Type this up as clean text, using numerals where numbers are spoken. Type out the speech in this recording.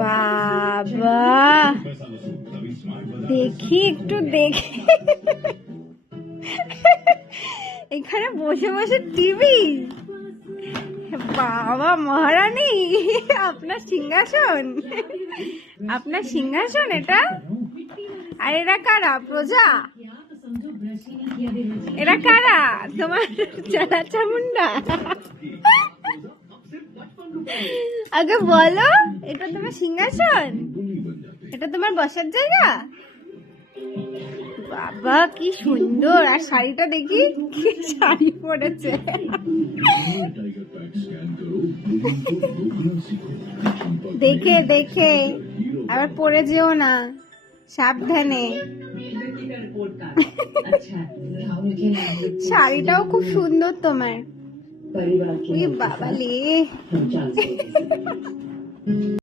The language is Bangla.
বাবা, দেখি একটু দেখি। এখানে বসে বসে টিভি। বাবা মহারানী, আপনার সিংহাসন, আপনার সিংহাসন এটা। আর এরা কারা? প্রজা? এরা কারা? তোমার চালা চামুন্ডা? আগে বলো, এটা তোমার সিংহাসন? এটা তোমার বসার জায়গা? বাবা কি সুন্দর! আর শাড়িটা দেখি, কি শাড়ি পরেছে। দেখে দেখে আবার পরে যেও না, সাবধানে। শাড়িটাও খুব সুন্দর তোমার। বাবা লে।